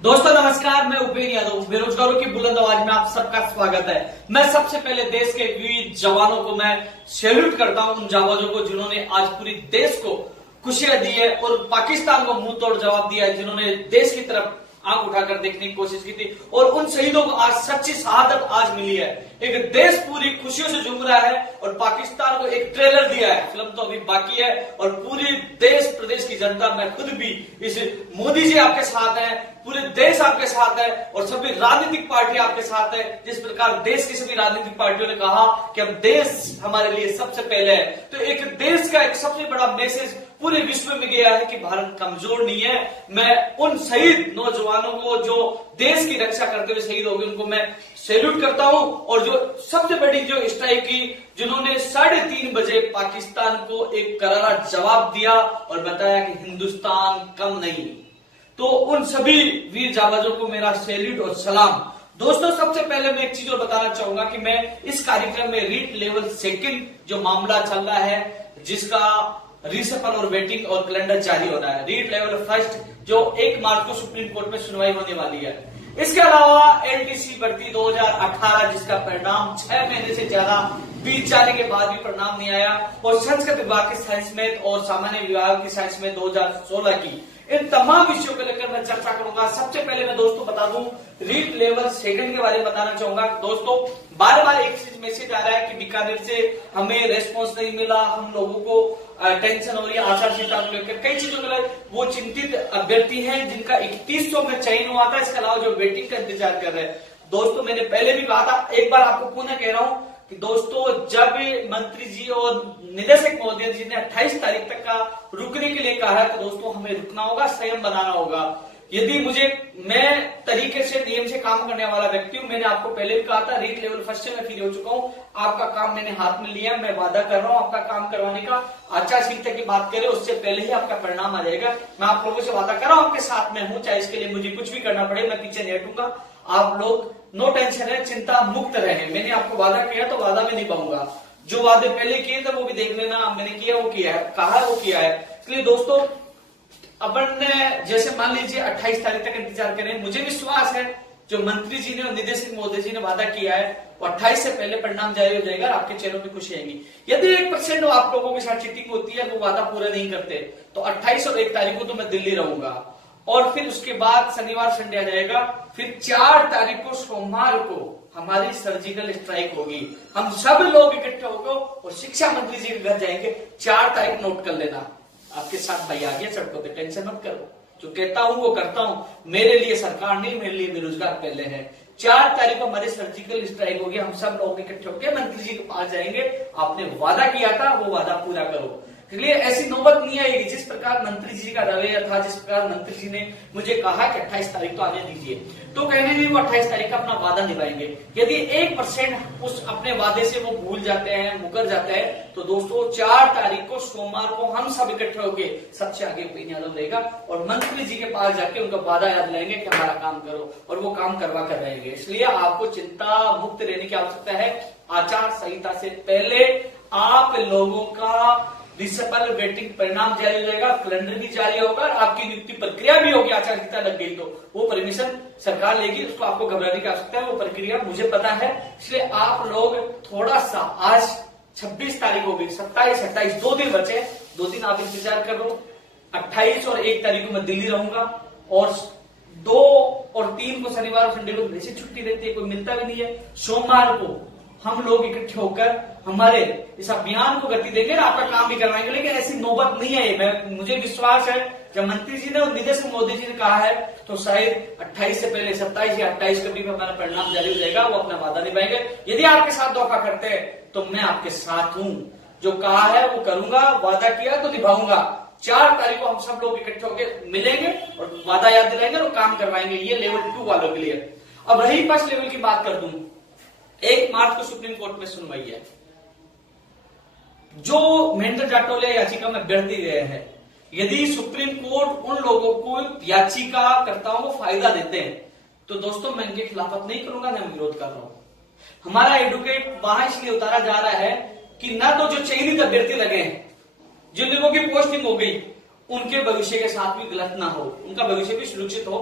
दोस्तों नमस्कार, मैं उपेंद्र यादव बेरोजगारों की बुलंद आवाज में आप सबका स्वागत है। मैं सबसे पहले देश के वीर जवानों को मैं सैल्यूट करता हूं, उन जाबाजों को जिन्होंने आज पूरी देश को खुशियां दी है और पाकिस्तान को मुंह तोड़ जवाब दिया है, जिन्होंने देश की तरफ आंख उठाकर देखने की कोशिश की थी और उन शहीदों को आज सच्ची शहादत आज मिली है। एक देश पूरी खुशियों से झूम रहा है और पाकिस्तान को एक ट्रेलर दिया है, फिल्म तो अभी बाकी है। और पूरी देश प्रदेश की जनता, मैं खुद भी इस मोदी जी आपके साथ है, पूरे देश आपके साथ है और सभी राजनीतिक पार्टी आपके साथ है। जिस प्रकार देश की सभी राजनीतिक पार्टियों ने कहा कि अब देश हमारे लिए सबसे पहले है, तो एक देश का एक सबसे बड़ा मैसेज पूरे विश्व में गया है कि भारत कमजोर नहीं है। मैं उन शहीद नौजवानों को जो देश की रक्षा करते हुए शहीद हो गए, उनको मैं सैल्यूट करता हूं। और जो सबसे बड़ी जो स्ट्राइक की, जिन्होंने 3:30 बजे पाकिस्तान को एक करारा जवाब दिया और बताया कि हिंदुस्तान कम नहीं, तो उन सभी वीर जाबाजों को मेरा सैल्यूट और सलाम। दोस्तों सबसे पहले मैं एक चीज और बताना चाहूंगा कि मैं इस कार्यक्रम में रीट लेवल सेकंड जो मामला चल रहा है, जिसका रिसफल और वेटिंग और कैलेंडर जारी हो रहा है, रीट लेवल फर्स्ट जो 1 मार्च को सुप्रीम कोर्ट में सुनवाई होने वाली है। इसके अलावा एलटीसी भर्ती 2018 जिसका परिणाम 6 महीने से ज्यादा बीत जाने के बाद भी परिणाम नहीं आया, और संस्कृत विभाग की साइंस में और सामान्य विभाग की साइंस में 2016 की, इन तमाम विषयों को लेकर मैं चर्चा करूंगा। सबसे पहले मैं दोस्तों बता दूं, रीट लेवल सेकंड के बारे में बताना चाहूंगा। दोस्तों बार बार एक चीज मैसेज आ रहा है कि बीकानेर से हमें रेस्पॉन्स नहीं मिला, हम लोगों को टेंशन हो रही है आचार संहिता को लेकर, कई चीजों को लेकर वो चिंतित अभ्यर्थी हैं जिनका 3100 में चयन हुआ था। इसके अलावा जो वेटिंग का इंतजार कर रहे हैं, दोस्तों मैंने पहले भी कहा था, एक बार आपको पुनः कह रहा हूं कि दोस्तों जब मंत्री जी और निदेशक महोदय जी ने 28 तारीख तक का रुकने के लिए कहा है, तो दोस्तों हमें रुकना होगा, संयम बनाना होगा। यदि मैं तरीके से नियम से काम करने वाला व्यक्ति हूं, मैंने आपको पहले भी कहा था, रीट लेवल फर्स्ट से मैं फ्री हो चुका हूं, आपका काम मैंने हाथ में लिया, मैं वादा कर रहा हूं आपका काम करवाने का। आचार संहिता की बात करें उससे पहले ही आपका परिणाम आ जाएगा। मैं आप लोगों से वादा कर रहा हूं, आपके साथ में हूं, चाहे इसके लिए मुझे कुछ भी करना पड़े, मैं पीछे नहीं हटूंगा। आप लोग नो टेंशन है, चिंता मुक्त रहे। मैंने आपको वादा किया तो वादा में निभाऊंगा। जो वादे पहले किए थे वो भी देख लेना, मैंने किया वो किया है, कहा है वो किया है। इसलिए दोस्तों अपन ने जैसे मान लीजिए 28 तारीख तक इंतजार करें, मुझे विश्वास है जो मंत्री जी ने और निदेशक महोदय जी ने वादा किया है वो 28 से पहले परिणाम जारी हो जाएगा, आपके चेहरों पे खुशी आएगी। यदि 1% आप लोगों के साथ चीटिंग होती है, वो वादा पूरा नहीं करते, तो 28 और 1 तारीख को तो मैं दिल्ली रहूंगा, और फिर उसके बाद शनिवार संडे आ जाएगा, फिर 4 तारीख को सोमवार को हमारी सर्जिकल स्ट्राइक होगी। हम सब लोग इकट्ठे होकर और शिक्षा मंत्री जी के घर जाएंगे। 4 तारीख नोट कर लेना, आपके साथ भाई आ गया सड़कों पे, टेंशन मत करो, जो कहता हूं वो करता हूं। मेरे लिए सरकार नहीं, मेरे लिए बेरोजगार पहले है। 4 तारीख को हमारी सर्जिकल स्ट्राइक होगी, हम सब लोग इकट्ठे होकर मंत्री जी के पास जाएंगे। आपने वादा किया था वो वादा पूरा करो। इसलिए ऐसी नौबत नहीं आएगी। जिस प्रकार मंत्री जी का रवैया था, जिस प्रकार मंत्री जी ने मुझे कहा कि 28 तारीख तो आने दीजिए, तो कहने नहीं, वो 28 तारीख का अपना वादा निभाएंगे। यदि 1% उस अपने वादे से वो भूल जाते हैं, मुकर जाते हैं, तो दोस्तों 4 तारीख को सोमवार को हम सब इकट्ठे होके सबसे आगे उपेंद्र यादव रहेगा और मंत्री जी के पास जाके उनका वादा याद दिलाएंगे कि हमारा काम करो, और वो काम करवा कर रहेंगे। इसलिए आपको चिंता मुक्त रहने की आवश्यकता है। आचार संहिता से पहले आप लोगों का रिसफल वेटिंग परिणाम जारी हो जाएगा, कैलेंडर भी जारी होगा, आपकी नियुक्ति प्रक्रिया भी होगी। आचार संहिता लग गई तो वो परमिशन सरकार लेगी, उसको आपको घबराने की आवश्यकता है, वो प्रक्रिया मुझे पता है। इसलिए आप लोग थोड़ा सा, आज 26 तारीख हो गई, 27, 28 2 दिन बचे, 2 दिन आप इंतजार कर लो। 28 और 1 तारीख को मैं दिल्ली रहूंगा, और 2 और 3 को शनिवार और संडे को वैसे छुट्टी रहती है, कोई मिलता भी नहीं है। सोमवार को हम लोग इकट्ठे होकर हमारे इस अभियान को गति देंगे, आपका काम भी करवाएंगे। लेकिन ऐसी नौबत नहीं है, मुझे विश्वास है जब मंत्री जी ने और निदेशक मोदी जी ने कहा है, तो शायद 28 से पहले 27 या 28 कभी भी हमारा परिणाम जारी हो जाएगा, वो अपना वादा निभाएंगे। यदि आपके साथ धोखा करते हैं तो मैं आपके साथ हूं, जो कहा है वो करूंगा, वादा किया तो निभाऊंगा। 4 तारीख को हम सब लोग इकट्ठे होकर मिलेंगे और वादा याद दिलाएंगे और काम करवाएंगे। ये लेवल 2 वालों के लिए। अब रही फर्स्ट लेवल की बात कर दूं, 1 मार्च को सुप्रीम कोर्ट में सुनवाई है। जो महेंद्र जाटोलिया याचिका में अभ्यर्थी रहे हैं, यदि सुप्रीम कोर्ट उन लोगों को याचिकाकर्ताओं को फायदा देते हैं, तो दोस्तों मैं इनके खिलाफत नहीं करूंगा, मैं विरोध कर रहा हूं। हमारा एडवोकेट वहां इसलिए उतारा जा रहा है कि न तो जो चयनित अभ्यर्थी लगे हैं, जिन लोगों की पोस्टिंग हो गई, उनके भविष्य के साथ भी गलत ना हो, उनका भविष्य भी सुरक्षित हो।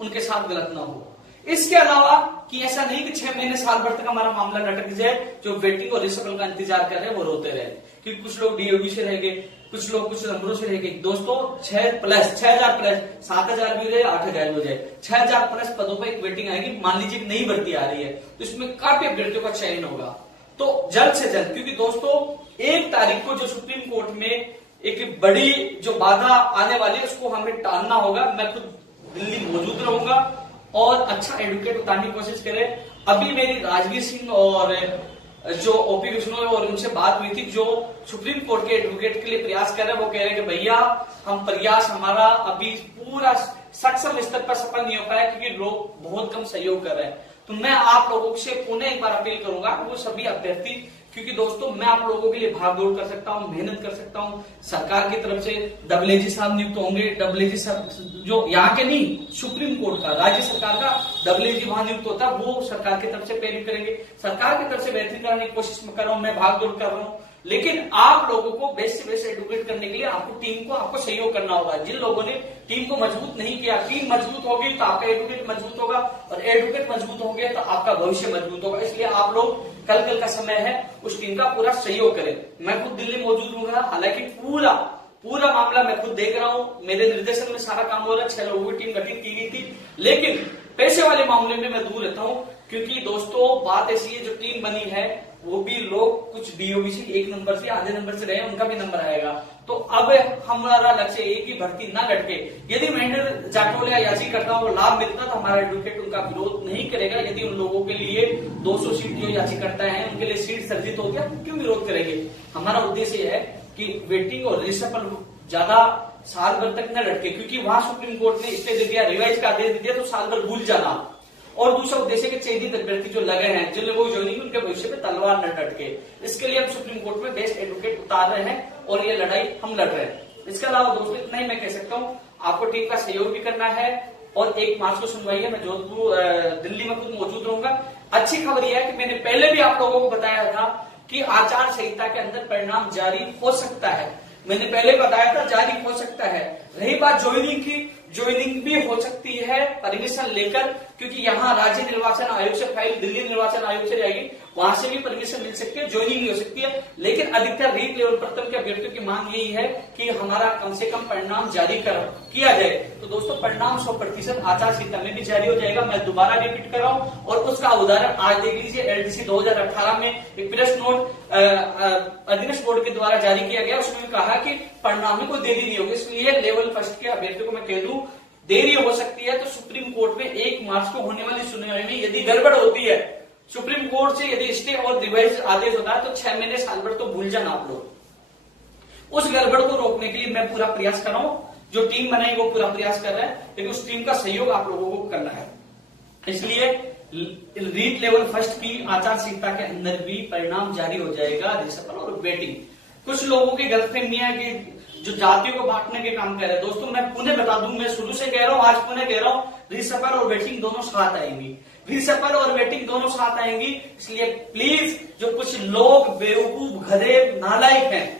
उनके साथ गलत ना हो। इसके अलावा कि ऐसा नहीं कि 6 महीने साल भर तक हमारा मामला लटक जाए, जो वेटिंग और रिसफल का इंतजार कर रहे हैं वो रोते रहे, क्योंकि कुछ लोग डीओबी से रह गए, कुछ लोग कुछ नंबरों से रह गए। दोस्तों 6000 प्लस 7000 भी हो जाए 8000 भी हो जाए, 6000 प्लस पदों पर एक वेटिंग आएगी। मान लीजिए नई भर्ती आ रही है तो इसमें काफी अभ्यर्थियों का चयन होगा। तो जल्द से जल्द, क्योंकि दोस्तों 1 तारीख को जो सुप्रीम कोर्ट में एक बड़ी जो बाधा आने वाली है उसको हमें टालना होगा। मैं खुद दिल्ली मौजूद रहूंगा और अच्छा एडवोकेट उतारने की कोशिश करें। अभी मेरी राजवीर सिंह और जो ओपी विष्णु और उनसे बात हुई थी, जो सुप्रीम कोर्ट के एडवोकेट के लिए प्रयास कर रहे हैं, वो कह रहे हैं कि भैया हम प्रयास हमारा अभी पूरा सक्षम स्तर पर सफल नहीं हो पाया क्योंकि लोग बहुत कम सहयोग कर रहे हैं। तो मैं आप लोगों से पुनः एक बार अपील करूंगा, वो सभी अभ्यर्थी, क्योंकि दोस्तों मैं आप लोगों के लिए भाग दौड़ कर सकता हूं, मेहनत कर सकता हूं। सरकार की तरफ से डब्ल्यूएजी साहब नियुक्त होंगे, डब्ल्यूएजी साहब जो यहाँ के नहीं, सुप्रीम कोर्ट का, राज्य सरकार का डब्ल्यूएजी वहां नियुक्त होता है, वो सरकार की तरफ से प्रेरित करेंगे। सरकार की तरफ से बेहतरीन कराने की कोशिश कर रहा हूं, मैं भाग दौड़ कर रहा हूं। लेकिन आप लोगों को बेस्ट से बेस्ट एडवोकेट करने के लिए आपको टीम को आपको सहयोग करना होगा। जिन लोगों ने टीम को मजबूत नहीं किया, टीम मजबूत होगी तो आपका एडवोकेट मजबूत होगा, और एडवोकेट मजबूत होंगे तो आपका भविष्य मजबूत होगा। इसलिए आप लोग कल का समय है, उस टीम का पूरा सहयोग करें। मैं खुद दिल्ली मौजूद हूँ, हालांकि पूरा मामला मैं खुद देख रहा हूँ, मेरे निर्देशन में सारा काम हो रहा है। 6 लोगों की टीम गठित की गई थी, लेकिन पैसे वाले मामले में मैं दूर रहता हूँ, क्योंकि दोस्तों बात ऐसी है, जो टीम बनी है वो भी लोग कुछ डीओबी से 1 नंबर से आधे नंबर से रहे, उनका भी नंबर आएगा। तो अब हमारा लक्ष्य एक ही भर्ती ना लटके। यदि महेंद्र जाटोल या याचिकर्ताओं को लाभ मिलता तो हमारा एडवोकेट उनका विरोध नहीं करेगा। यदि उन लोगों के लिए 200 सीट जो याचिकर्ता है उनके लिए सीट सर्जित हो गया, क्यों विरोध करेंगे। हमारा उद्देश्य है कि वेटिंग और रिसफल ज्यादा साल भर तक न लटके, क्योंकि वहां सुप्रीम कोर्ट ने स्टे दे दिया, रिवाइज का आदेश दे दिया, तो साल भर भूल जाना। और दूसरा उद्देश्य के चयनित अभ्यर्थी जो लगे हैं, जिन लोगों को ज्वाइनिंग, उनके भविष्य में तलवार न लटके। इसके लिए हम सुप्रीम कोर्ट में बेस्ट एडवोकेट उतार रहे हैं और ये लड़ाई हम लड़ रहे हैं। इसके अलावा दोस्तों इतना ही मैं कह सकता हूँ, आपको टीम का सहयोग भी करना है। और 1 मार्च को सुनवाई है, मैं जोधपुर दिल्ली में खुद मौजूद रहूंगा। अच्छी खबर यह है कि मैंने पहले भी आप लोगों को बताया था कि आचार संहिता के अंदर परिणाम जारी हो सकता है। मैंने पहले बताया था जारी हो सकता है। रही बात ज्वाइनिंग की, ज्वाइनिंग भी हो सकती है परमिशन लेकर, क्योंकि यहाँ राज्य निर्वाचन आयोग से फाइल दिल्ली निर्वाचन आयोग से जाएगी, वहां से भी परमिशन मिल सकती है, ज्वाइनिंग भी हो सकती है। लेकिन अधिकतर रीट लेवल प्रथम के अभ्यर्थियों की मांग यही है कि हमारा कम से कम परिणाम जारी किया जाए। तो दोस्तों परिणाम 100% आचार संहिता में भी जारी हो जाएगा। मैं दोबारा रिपीट कर रहा हूं, और उसका उदाहरण आज देख लीजिए। एलडीसी 2018 में एक प्रेस नोट अधीनस्थ बोर्ड के द्वारा जारी किया गया, उसमें कहा कि परिणाम में कोई देरी नहीं होगी। इसलिए लेवल फर्स्ट के अभ्यर्थियों को मैं कह दूं, देरी हो सकती है तो सुप्रीम कोर्ट में 1 मार्च को होने वाली सुनवाई में यदि गड़बड़ होती है, सुप्रीम कोर्ट से यदि स्टे और रिवाइज आदेश होता है, तो 6 महीने साल भर तो भूल जाना आप लोग। उस गड़बड़ को रोकने के लिए मैं पूरा प्रयास कर रहा हूं, जो टीम बनाई वो पूरा प्रयास कर रहा है, लेकिन उस टीम का सहयोग आप लोगों को करना है। इसलिए रीट लेवल फर्स्ट की आचार संहिता के अंदर भी परिणाम जारी हो जाएगा, रिसफल और वेटिंग। कुछ लोगों की गलतफहमी है कि जो जातियों को बांटने के काम कर रहे हैं। दोस्तों मैं पुनः बता दूं, मैं शुरू से कह रहा हूं, आज पुनः कह रहा हूं, रिसफल और वेटिंग दोनों साथ आएंगी। रिसफल और वेटिंग दोनों साथ आएंगी। इसलिए प्लीज जो कुछ लोग बेवकूफ, गधे, नालायक हैं,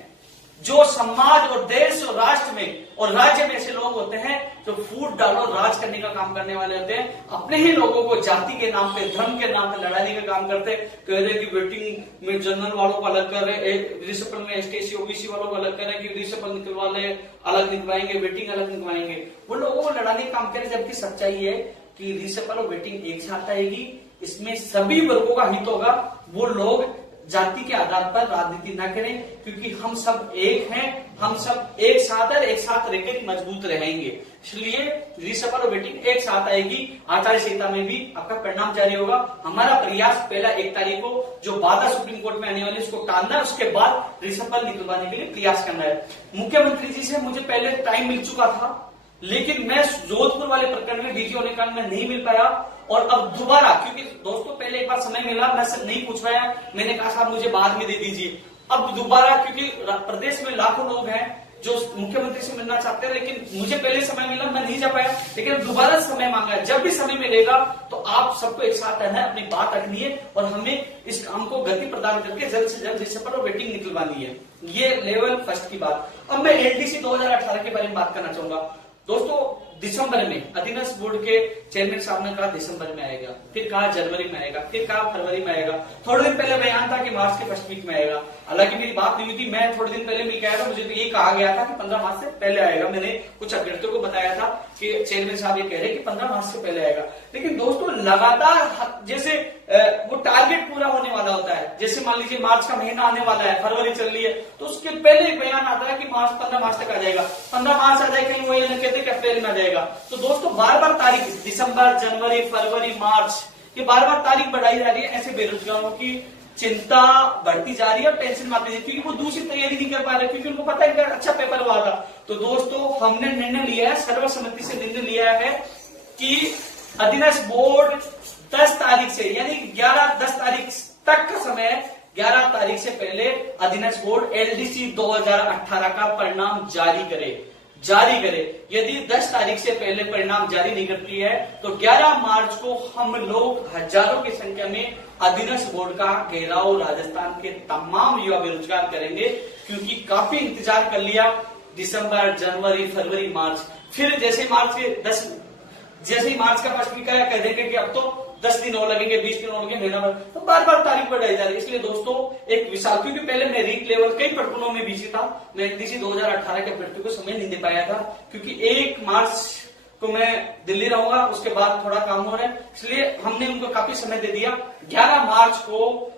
जो समाज और देश और राष्ट्र में और राज्य में ऐसे लोग होते हैं जो फूट डालो राज करने का काम करने वाले होते हैं, अपने ही लोगों को जाति के नाम पे, धर्म के नाम पे लड़ाने का काम करते हैं। कह रहे कि वेटिंग में जनरल वालों को अलग कर रहे, रिसफल में एसटी ओबीसी वालों को अलग कर रहे, कि रिसफल निकलवा ले अलग निकलवाएंगे, वेटिंग अलग निकलवाएंगे। वो लोगों को लड़ाने का काम करें, जबकि सच्चाई है कि रिसफल और वेटिंग एक साथ आएगी। इसमें सभी वर्गों का हित होगा। वो लोग जाति के आधार पर राजनीति न करें, क्योंकि हम सब एक हैं, हम सब एक साथ है, एक साथ रहकर मजबूत रहेंगे। इसलिए रिसफल और वेटिंग एक साथ आएगी। आचार संहिता में भी आपका परिणाम जारी होगा। हमारा प्रयास पहला 1 तारीख को जो बाधा सुप्रीम कोर्ट में आने वाली उसको टालना है, उसके बाद रिसफल निकलवाने के लिए प्रयास करना है। मुख्यमंत्री जी से मुझे पहले टाइम मिल चुका था, लेकिन मैं जोधपुर वाले प्रकरण में बिजी होने के कारण मैं नहीं मिल पाया। और अब दोबारा, क्योंकि दोस्तों पहले एक बार समय मिला, मैं सब नहीं पूछ पाया, मैंने कहा साहब मुझे बाद में दे दीजिए। अब दोबारा, क्योंकि प्रदेश में लाखों लोग हैं जो मुख्यमंत्री से मिलना चाहते हैं, लेकिन मुझे पहले समय मिला, मैं नहीं जा पाया, लेकिन दोबारा समय मांगा है। जब भी समय मिलेगा तो आप सबको एक साथ रहना है, अपनी बात रखनी है और हमें इस काम को गति प्रदान करके जल्द से जल्द रिसफल और वेटिंग निकलवानी है। ये लेवल फर्स्ट की बात। अब मैं एलडीसी 2018 के बारे में बात करना चाहूंगा। दोस्तों दिसंबर में अधीनस्थ बोर्ड के चेयरमैन साहब ने कहा दिसंबर में आएगा, फिर कहा जनवरी में आएगा, फिर कहा फरवरी में आएगा। थोड़े दिन पहले बयान था कि मार्च के फर्स्ट वीक में आएगा। हालांकि मेरी बात नहीं हुई थी, मैं थोड़े दिन पहले मिल के आया था, मुझे तो ये कहा गया था कि 15 मार्च से पहले आएगा। मैंने कुछ अभ्यर्थियों को बताया था कि चेयरमैन साहब ये कह रहे हैं कि 15 मार्च से पहले आएगा। लेकिन दोस्तों लगातार जैसे वो टारगेट पूरा होने वाला होता है, जैसे मान लीजिए मार्च का महीना आने वाला है, फरवरी चल रही है, तो उसके पहले एक बयान आता है कि मार्च 15 मार्च तक आ जाएगा, 15 मार्च आ जाएगा, कहीं वो ये न कहते कि अप्रैल में आ जाएगा। तो दोस्तों बार बार तारीख दिसंबर, जनवरी, फरवरी, मार्च, ये बार बार तारीख बढ़ाई जा रही है। ऐसे बेरोजगारों की चिंता बढ़ती जा रही है और टेंशन आती है, क्योंकि वो दूसरी तैयारी नहीं कर पा रहे, क्योंकि उनको पता है कि अच्छा पेपर हुआ था। तो दोस्तों हमने निर्णय लिया है, सर्वसम्मति से निर्णय लिया है कि अधीनस्थ बोर्ड 10 तारीख से यानी 10 तारीख तक का समय है, 11 तारीख से पहले अधीनस्थ बोर्ड एलडीसी 2018 का परिणाम जारी करे। यदि 10 तारीख से पहले परिणाम जारी नहीं करती है तो 11 मार्च को हम लोग हजारों की संख्या में अधीनस्थ बोर्ड का घेराव राजस्थान के तमाम युवा बेरोजगार करेंगे, क्योंकि काफी इंतजार कर लिया दिसंबर, जनवरी, फरवरी, मार्च। फिर जैसे ही मार्च का फर्स्ट वीक आया कह देंगे कि अब तो 10 दिन और लगेंगे, 20 दिन और लगेंगे, महीना भर, तो बार बार तारीख बढ़ाई जा रही है। इसलिए दोस्तों एक विशाल, क्योंकि पहले मैं रीट लेवल कई प्रकरणों में बिजी था, मैं एलडीसी 2018 के अभ्यर्थियों को समय नहीं दे पाया था, क्योंकि 1 मार्च को मैं दिल्ली रहूंगा, उसके बाद थोड़ा काम हो रहा है, इसलिए हमने उनको काफी समय दे दिया। 11 मार्च को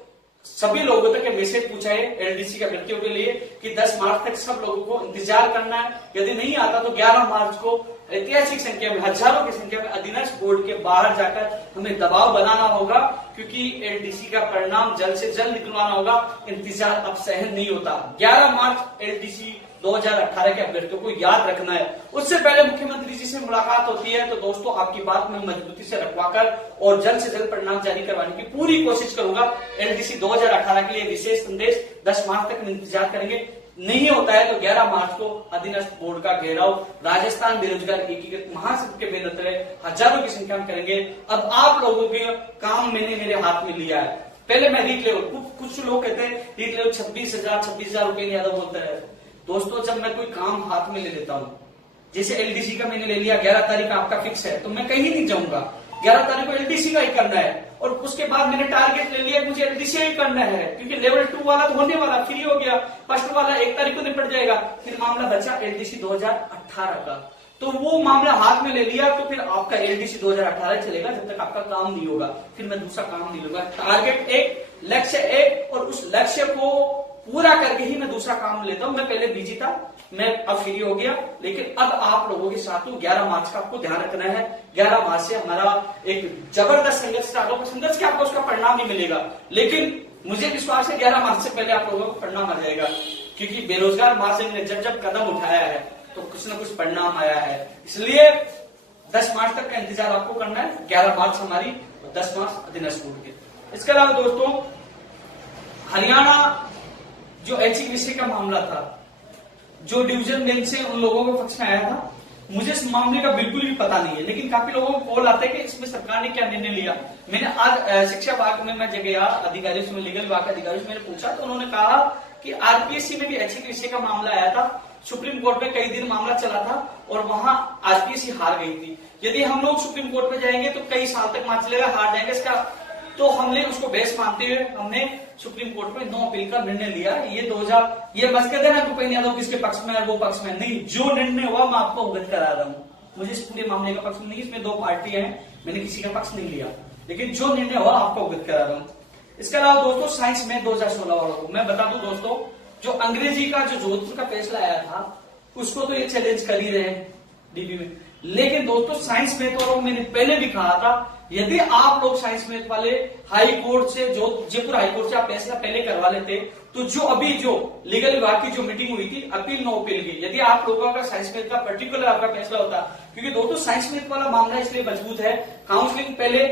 सभी लोगों तक मैसेज पूछा है एलडीसी के अभ्यर्थियों के लिए कि 10 मार्च तक सब लोगों को इंतजार करना है। यदि नहीं आता तो 11 मार्च को ऐतिहासिक संख्या में, हजारों की संख्या में अधीनस्थ बोर्ड के बाहर जाकर हमें दबाव बनाना होगा, क्योंकि एलडीसी का परिणाम जल्द से जल्द निकलवाना होगा। इंतजार अब सहन नहीं होता। 11 मार्च एलडीसी 2018 के अभ्यर्थियों को याद रखना है। उससे पहले मुख्यमंत्री जी से मुलाकात होती है, तो दोस्तों आपकी बात में मजबूती से रखवाकर और जल्द से जल्द परिणाम जारी करवाने की पूरी कोशिश करूंगा। एलडीसी 2018 के लिए विशेष संदेश 10 मार्च तक इंतजार करेंगे। नहीं होता है तो 11 मार्च को अधीनस्थ बोर्ड का घेराव राजस्थान बेरोजगार एकीकृत महासंघ के बैनर तले हजारों की संख्या में करेंगे। अब आप लोगों के काम मैंने मेरे हाथ में लिया है। पहले मैं रीट लेवल, कुछ लोग कहते हैं रीट लेवल 26,000 रुपए ज्यादा बोलता है। दोस्तों जब मैं कोई काम हाथ में ले लेता हूं, जैसे एलडीसी का मैंने ले लिया, 11 तारीख आपका फिक्स है, तो मैं कहीं नहीं जाऊंगा, 11 तारीख को एलडीसी का ही करना है। और उसके बाद मैंने टारगेट ले लिया मुझे एलडीसी ही करना है, क्योंकि लेवल 2 वाला तो होने वाला, फ्री हो गया, फर्स्ट वाला 1 तारीख को निपट जाएगा। फिर मामला बचा एलडीसी 2018 का, तो वो मामला हाथ में ले लिया, तो फिर आपका एलडीसी 2018 चलेगा जब तक आपका काम नहीं होगा। फिर मैं दूसरा काम नहीं लूंगा। टारगेट 1, लक्ष्य 1, और उस लक्ष्य को पूरा करके ही मैं दूसरा काम लेता हूं। मैं पहले बिजी था, मैं अब फ्री हो गया, लेकिन अब आप लोगों के साथ हूं। 11 मार्च का आपको ध्यान रखना है। 11 मार्च से हमारा एक जबरदस्त संघर्ष स्टार्ट होगा। संघर्ष के आपको उसका परिणाम नहीं मिलेगा, लेकिन मुझे विश्वास है 11 मार्च से पहले आप लोगों को परिणाम आ जाएगा, क्योंकि बेरोजगार महासंघ ने जब जब कदम उठाया है तो कुछ न कुछ परिणाम आया है। इसलिए 10 मार्च तक का इंतजार आपको करना है। 11 मार्च हमारी, 10 मार्च अधीनस्थ बोर्ड के। इसके अलावा दोस्तों हरियाणा जो ऐच्छिक विषय का मामला था, जो डिवीजन बेंच से उन लोगों के पक्ष में आया था, मुझे इस मामले का बिल्कुल भी पता नहीं है, लेकिन काफी लोगों को कॉल आता है कि इसमें सरकार ने क्या निर्णय लिया। मैंने आज शिक्षा विभाग में मैं जगह अधिकारियों से, लीगल विभाग के अधिकारियों से मैंने पूछा, तो उन्होंने कहा कि आरपीएससी में भी ऐच्छिक विषय का मामला आया था, सुप्रीम कोर्ट में कई दिन मामला चला था और वहां आरपीएससी हार गई थी। यदि हम लोग सुप्रीम कोर्ट में जाएंगे तो कई साल तक मामला चलेगा, हार जाएंगे इसका, तो हमने उसको बेस मानते हुए हमने सुप्रीम कोर्ट में नो अपील का निर्णय लिया। ये बस कहते हैं ना भूपेन्द्र यादव किसके पक्ष में है, वो पक्ष में नहीं, जो निर्णय हुआ मैं आपको अवगत करा रहा हूँ। मुझे इस पूरे मामले का पक्ष में नहीं, इसमें 2 पार्टियां हैं, मैंने किसी का पक्ष नहीं लिया, लेकिन जो निर्णय हुआ आपको अवगत करा रहा हूँ। इसके अलावा दोस्तों साइंस में 2016 वालों को मैं बता दूं दोस्तों, जो अंग्रेजी का जो जोधपुर का फैसला आया था उसको तो ये चैलेंज कर ही रहे हैं डीबी में, लेकिन दोस्तों साइंस मैथ वालों को मैंने पहले भी कहा था, यदि आप लोग साइंस मैथ वाले हाई कोर्ट से, जो जयपुर हाई कोर्ट से आप फैसला पहले करवा लेते, तो जो अभी जो लीगल विभाग की जो मीटिंग हुई थी अपील नो अपील की, यदि आप लोगों का साइंस मैथ का पर्टिकुलर आपका फैसला होता, क्योंकि दोस्तों साइंस मैथ वाला मामला इसलिए मजबूत है, काउंसलिंग पहले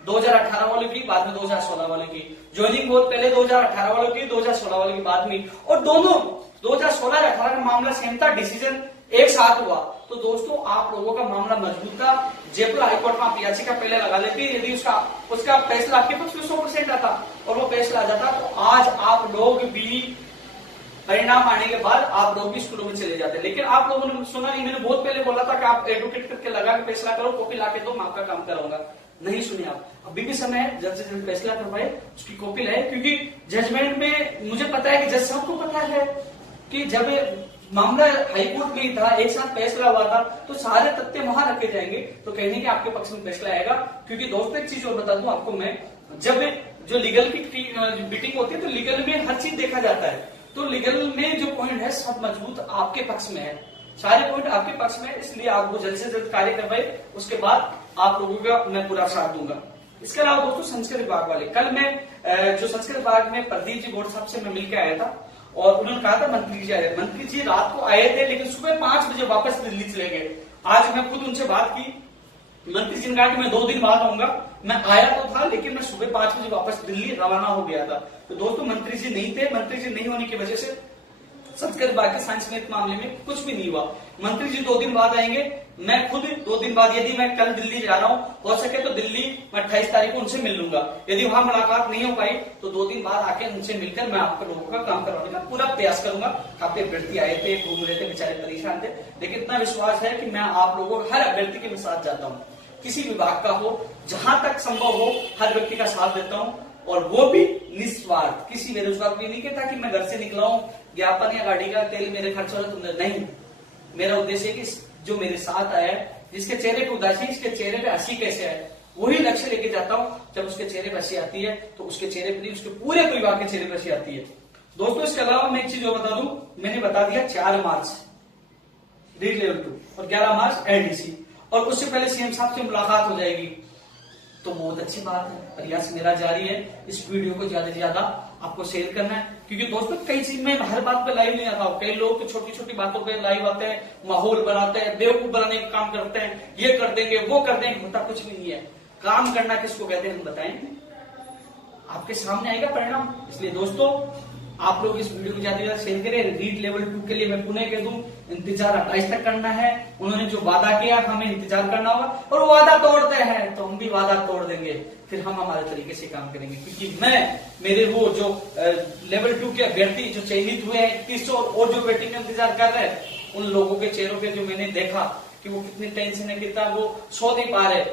2018 वाले की, बाद में 2016 वाले की, ज्वाइनिंग बहुत पहले 2018 वालों की, 2016 वाले की बाद में, और दोनों 2016 या 18 का मामला सेम था, डिसीजन एक साथ हुआ। तो दोस्तों आप लोगों का मामला मजबूत था। जयपुर हाईकोर्ट में आप याचिका पहले लगा लेते, यदि उसका फैसला आपके पास 100% आता और वो फैसला आ जाता, तो आज आप लोग भी परिणाम आने के बाद आप लोग भी स्कूलों में चले जाते हैं। लेकिन आप लोगों ने सुना नहीं, मैंने बहुत पहले बोला था कि आप एडवोकेट करके लगा के फैसला करो, कॉपी लाके दो, मैं आपका काम कराऊंगा। नहीं सुने आप, अभी भी समय है, जज से जल्द फैसला करवाए, उसकी कॉपी लाए। क्योंकि जजमेंट में मुझे पता है कि जज साहब को पता है कि जब मामला हाईकोर्ट में ही था, एक साथ फैसला हुआ था, तो सारे तथ्य वहां रखे जाएंगे, तो कहेंगे कि आपके पक्ष में फैसला आएगा। क्योंकि दोस्तों एक चीज और बता दूं आपको मैं, जब जो लीगल की मीटिंग होती है तो लीगल में हर चीज देखा जाता है। तो लीगल में जो पॉइंट है सब मजबूत आपके पक्ष में है, सारे पॉइंट आपके पक्ष में है, इसलिए आपको जल्द से जल्द कार्य करवाए, उसके बाद आप लोगों का मैं पूरा साथ दूंगा। इसके अलावा दोस्तों संस्कृत विभाग वाले, कल मैं जो संस्कृत विभाग में प्रदीप जी बोर्ड साहब से मैं मिलकर आया था और उन्होंने कहा था मंत्री जी आए, मंत्री जी रात को आए थे लेकिन सुबह 5 बजे वापस दिल्ली चले गए। आज मैं खुद उनसे बात की, मंत्री जी ने कहा कि मैं 2 दिन बाद आऊंगा। मैं आया तो था लेकिन मैं सुबह 5 बजे वापस दिल्ली रवाना हो गया था। तो दोस्तों मंत्री जी नहीं थे, मंत्री जी नहीं होने की वजह से संस्कृत विभाग के साइंस में मामले में कुछ भी नहीं हुआ। मंत्री जी 2 दिन बाद आएंगे, मैं खुद 2 दिन बाद, यदि मैं कल दिल्ली जा रहा हूं, हो सके तो दिल्ली मैं 28 तारीख को उनसे मिल लूंगा। यदि वहां मुलाकात नहीं हो पाई तो 2 दिन बाद आके उनसे मिलकर मैं आपके लोगों का काम करवाने का पूरा प्रयास करूंगा। काफी अभ्यर्थी आए थे, घूम रहे थे, बेचारे परेशान थे, लेकिन इतना विश्वास है कि मैं आप लोगों हर अभ्यर्थी के साथ जाता हूँ, किसी विभाग का हो, जहां तक संभव हो हर व्यक्ति का साथ देता हूं, और वो भी निस्वार्थ। किसी बेरोजगार को नहीं कहता कि मैं घर से निकला हूं, ज्ञापन या गाड़ी का तेल मेरे खर्च वाला तुमने, नहीं। मेरा उद्देश्य है कि जो मेरे साथ आया, जिसके चेहरे पे उदासी, इसके चेहरे पे हंसी कैसे आए, वही लक्ष्य लेके जाता हूं। जब उसके चेहरे पे हंसी आती है तो उसके चेहरे पे नहीं, उसके पूरे परिवार के चेहरे पे हंसी आती है। दोस्तों इसके अलावा मैं एक चीज और बता दूं, मैंने बता दिया 4 मार्च रीड लेवल 2 और 11 मार्च एलडीसी, और उससे पहले सीएम साहब से मुलाकात हो जाएगी, तो बहुत अच्छी बात है। प्रयास मेरा जारी है, इस वीडियो को ज्यादा से ज्यादा आपको शेयर करना है। क्योंकि दोस्तों कई चीज में हर बात पे लाइव नहीं आता हूं, कई लोग तो छोटी छोटी बातों पे लाइव आते हैं, माहौल बनाते हैं, बेवकूफ बनाने का काम करते हैं, ये कर देंगे वो कर देंगे, होता कुछ भी नहीं है। काम करना किसको कहते हैं हम बताएंगे, आपके सामने आएगा परिणाम। इसलिए दोस्तों आप लोग इस वीडियो को ज्यादा से ज्यादा शेयर करें। रीड लेवल 2 के लिए मैं पुनः कह दूं, इंतजार 28 तक करना है। उन्होंने जो वादा किया हमें इंतजार करना होगा, और वो वादा तोड़ते हैं तो हम भी वादा तोड़ देंगे, फिर हम हमारे तरीके से काम करेंगे। क्योंकि मेरे वो जो लेवल 2 के अभ्यर्थी जो चयनित हुए हैं 2100 और जो वेटिंग में इंतजार कर रहे हैं, उन लोगों के चेहरों पे जो मैंने देखा कि वो कितनी टेंशन है, कितना वो सो नहीं पा रहे,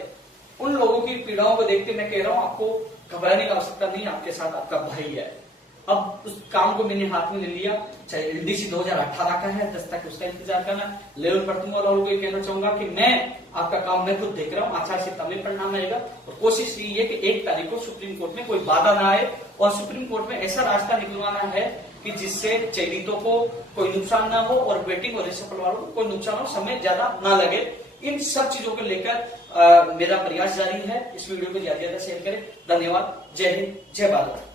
उन लोगों की पीड़ाओं को देखते मैं कह रहा हूं आपको घबराने की आवश्यकता नहीं, आपके साथ आपका भाई है। अब उस काम को मैंने हाथ में ले लिया, चाहे एलडीसी 2018 का है, 10 तक उसका इंतजार करना। लेवल पर तुम वालों को कहना चाहूंगा कि मैं आपका काम मैं खुद देख रहा हूँ, आचार संहिता में परिणाम आएगा, और कोशिश यही है कि 1 तारीख को सुप्रीम कोर्ट में कोई बाधा ना आए, और सुप्रीम कोर्ट में ऐसा रास्ता निकलवाना है कि जिससे चयनितों को कोई नुकसान ना हो और वेटिंग और रिसफल वालों को कोई नुकसान हो, समय ज्यादा ना लगे। इन सब चीजों को लेकर मेरा प्रयास जारी है। इस वीडियो को ज्यादा से ज्यादा शेयर करें। धन्यवाद। जय हिंद, जय भारत।